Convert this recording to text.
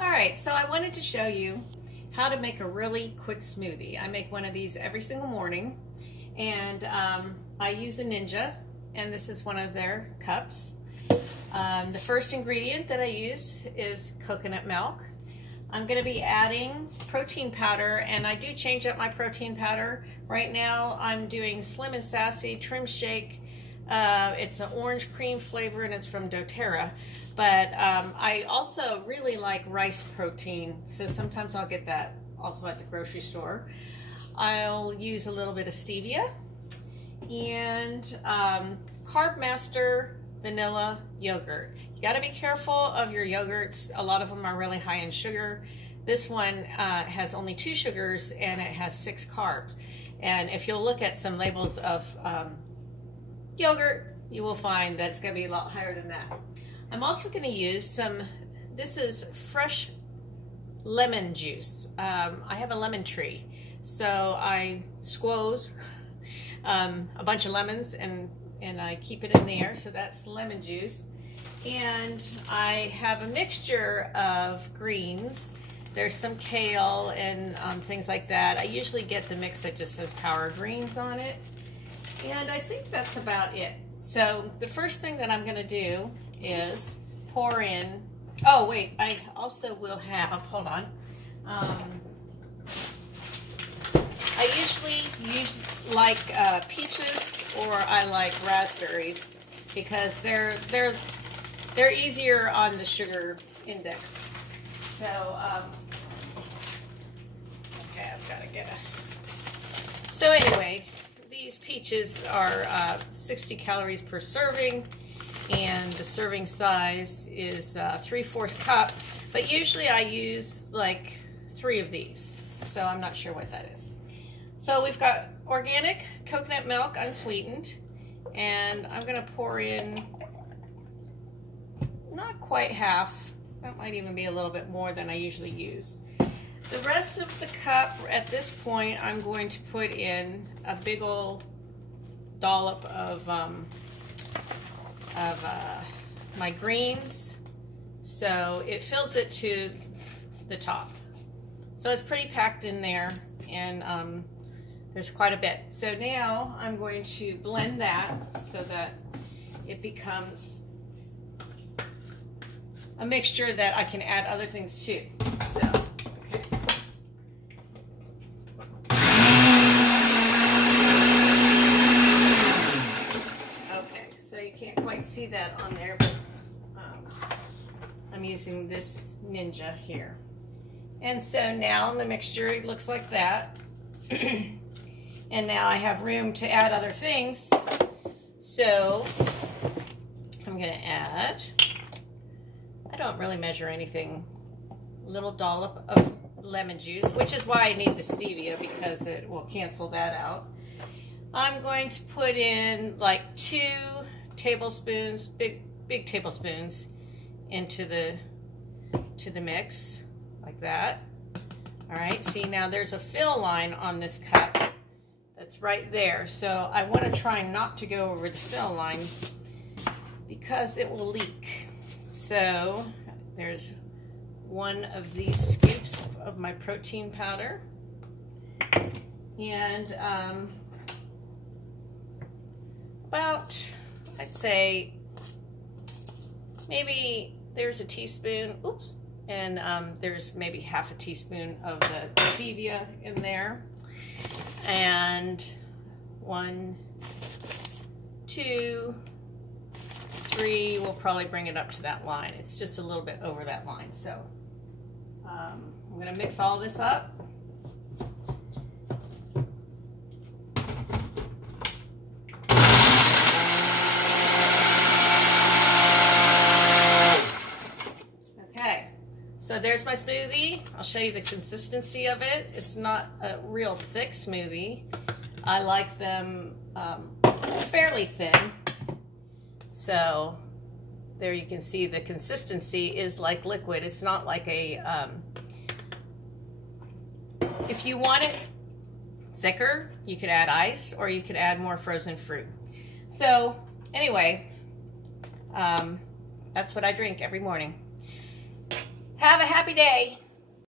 All right, so I wanted to show you how to make a really quick smoothie. I make one of these every single morning, and I use a Ninja, and this is one of their cups. The first ingredient that I use is coconut milk. I'm going to be adding protein powder, and I do change up my protein powder. Right now I'm doing Slim and Sassy Trim Shake. It's an orange cream flavor, and it's from doTERRA. But I also really like rice protein, so sometimes I'll get that also at the grocery store. I'll use a little bit of Stevia and Carb Master vanilla yogurt. You got to be careful of your yogurts. A lot of them are really high in sugar. This one has only 2 sugars and it has 6 carbs. And if you'll look at some labels of yogurt, you will find that it's going to be a lot higher than that. I'm also going to use some, this is fresh lemon juice. I have a lemon tree, so I squoze a bunch of lemons and I keep it in there, so that's lemon juice. And I have a mixture of greens. There's some kale and things like that. I usually get the mix that just says Power Greens on it. And I think that's about it. So the first thing that I'm going to do is pour in, oh wait, I also will have, hold on, I usually like peaches, or I like raspberries because they're easier on the sugar index. So okay, I've got to get a. So anyway, these peaches are 60 calories per serving, and the serving size is 3/4 cup. But usually I use like 3 of these, so I'm not sure what that is. So we've got organic coconut milk, unsweetened, and I'm going to pour in not quite half. That might even be a little bit more than I usually use. The rest of the cup, at this point, I'm going to put in a big old dollop of my greens, so it fills it to the top. So it's pretty packed in there, and there's quite a bit. So now I'm going to blend that so that it becomes a mixture that I can add other things to. So, okay. Okay, so you can't quite see that on there, but I'm using this Ninja here. And so now the mixture looks like that. And now I have room to add other things. So I'm going to add, I don't really measure anything, a little dollop of lemon juice, which is why I need the Stevia, because it will cancel that out. I'm going to put in like 2 tablespoons, big tablespoons, into the mix, like that. All right, see, now there's a fill line on this cup that's right there, so I want to try not to go over the fill line because it will leak. So there's 1 of these scoops of my protein powder, and about, I'd say, maybe there's a teaspoon, oops, and there's maybe half a teaspoon of the Stevia in there. And 1, 2, 3, we'll probably bring it up to that line. It's just a little bit over that line. So I'm going to mix all this up. So there's my smoothie. I'll show you the consistency of it. It's not a real thick smoothie. I like them fairly thin. So there you can see the consistency is like liquid. It's not like a, if you want it thicker, you could add ice, or you could add more frozen fruit. So anyway, that's what I drink every morning. Have a happy day.